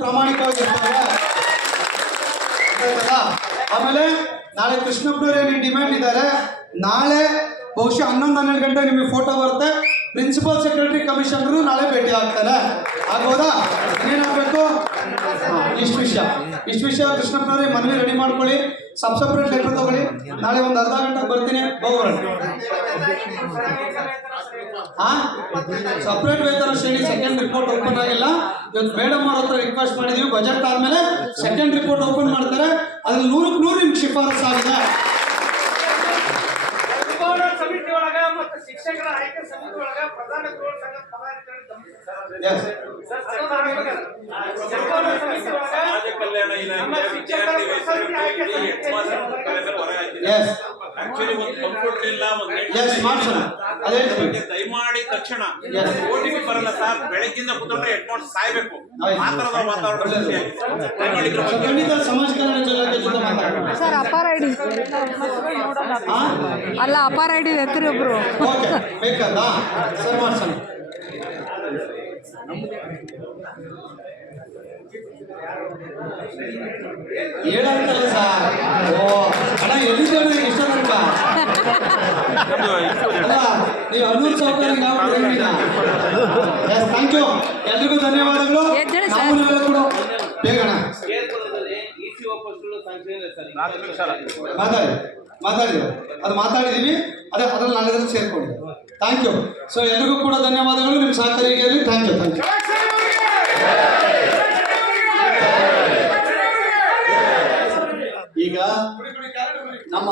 ಪ್ರಾಮಾಣಿಕವಾಗಿರ್ತಾರೆ? ಆಮೇಲೆ ನಾಳೆ ಕೃಷ್ಣಪ್ಪನವ್ರು ಏನು ಡಿಮ್ಯಾಂಡ್ ಇದ್ದಾರೆ. ನಾಳೆ ಬಹುಶಃ ಹನ್ನೊಂದು, ಹನ್ನೆರಡು ಗಂಟೆ ನಿಮಗೆ ಫೋಟೋ ಬರುತ್ತೆ. ಪ್ರಿನ್ಸಿಪಲ್ ಸೆಕ್ರೆಟರಿ ಕಮಿಷನರು ನಾಳೆ ಭೇಟಿ ಆಗ್ತಾರೆ. ಆಗ್ಬೋದಾ? ಏನಾಗಬೇಕು? ಇಷ್ಟು ವಿಷಯ. ಇಷ್ಟು ವಿಷಯ ಕೃಷ್ಣಪ್ಪನವ್ರೆ ಮನವಿ ರೆಡಿ ಮಾಡ್ಕೊಳ್ಳಿ. ಸಬ್ ಸಪ್ರೇಟ್ ಲೆಟರ್ ತಗೊಳ್ಳಿ. ನಾಳೆ ಒಂದು ಅರ್ಧ ಗಂಟೆಗೆ ಬರ್ತೀನಿ. ಹೋಗೋಣ ಸಪ್ರೇಟ್ ವೇತನ ಶ್ರೇಣಿ ಸೆಕೆಂಡ್ ರಿಪೋರ್ಟ್ ಓಪನ್ ಆಗಿಲ್ಲ. ಇವತ್ತು ಮೇಡಮ್ ಅವ್ರ ಹತ್ರ ರಿಕ್ವೆಸ್ಟ್ ಮಾಡಿದೀವಿ. ಬಜೆಟ್ ಆದ್ಮೇಲೆ ಸೆಕೆಂಡ್ ರಿಪೋರ್ಟ್ ಓಪನ್ ಮಾಡ್ತಾರೆ. ಅದ್ರಲ್ಲಿ ನೂರಕ್ಕೆ ನೂರು ನಿಮ್ಗೆ ಶಿಫಾರಸ್ ಆಗಿದೆ. ಸಮಿತಿ ಒಳಗ ಮತ್ತು ಶಿಕ್ಷಕರ ಆಯ್ಕೆ ಸಮಿತಿ ಒಳಗ ಪ್ರಧಾನ ಗೃಹ ಸಂಘದ ಪದಾಧಿಕಾರಿ ನಮ್ಮ ಶಿಕ್ಷಕರ ಆಯ್ಕೆ ಸಮಿತಿ ಆಕ್ಚುಲಿ ಒಂದು ಕಂಪ್ಯೂಟರ್ ಇಲ್ಲ ದಯಮಾಡಿ ತಕ್ಷಣ. ಓಟಿಪಿ ಬರಲ್ಲ ಸರ್. ಬೆಳಗ್ಗಿಂದ ಕೂತ್ಕೊಂಡ್ರೆ ಹೆಡ್ಫೋನ್ ಸಾಯ್ಬೇಕು. ಮಾತ್ರ ಆ ತರದ ವಾತಾವರಣ ಸಮಾಜ ಕಲ್ಯಾಣ ಜೊತೆ ಮಾತಾಡೋಣ. ಸರ್ ಅಪಾರ ಐಡಿ. ಅಲ್ಲ ಅಪಾರ ಐಡಿ ಎತ್ತರಿ ಒಬ್ರು. ಓಕೆ ಬೇಕಾದಾ ಸರ್ ಮಾಡ್ಸೋಣ. ಹೇಳಂತಲ್ಲ ಸರ್? ಓ ಅಣ್ಣ ಎಲ್ಲಿದ್ದೇನೆ ನೀವು ಹನ್ನೂರು ಸಾವಿರ ನಾವು ಥ್ಯಾಂಕ್ ಯು ಎಲ್ರಿಗೂ ಧನ್ಯವಾದಗಳು ಕೂಡ ಬೇಗಣ. ಮಾತಾಡಿ ಮಾತಾಡಿದ್ರು ಅದು ಮಾತಾಡಿದೀವಿ ಅದೇ ಅದ್ರಲ್ಲಿ ನಾಳೆ ಸೇರ್ಕೊಂಡಿದೆ ಥ್ಯಾಂಕ್ ಯು ಸೊ ಎಲ್ರಿಗೂ ಕೂಡ ಧನ್ಯವಾದಗಳು ನಿಮ್ಮ ಸಹಕಾರಿಗೆ ಇರಲಿ ಥ್ಯಾಂಕ್ ಯು ಥ್ಯಾಂಕ್ ಯು ಈಗ ನಮ್ಮ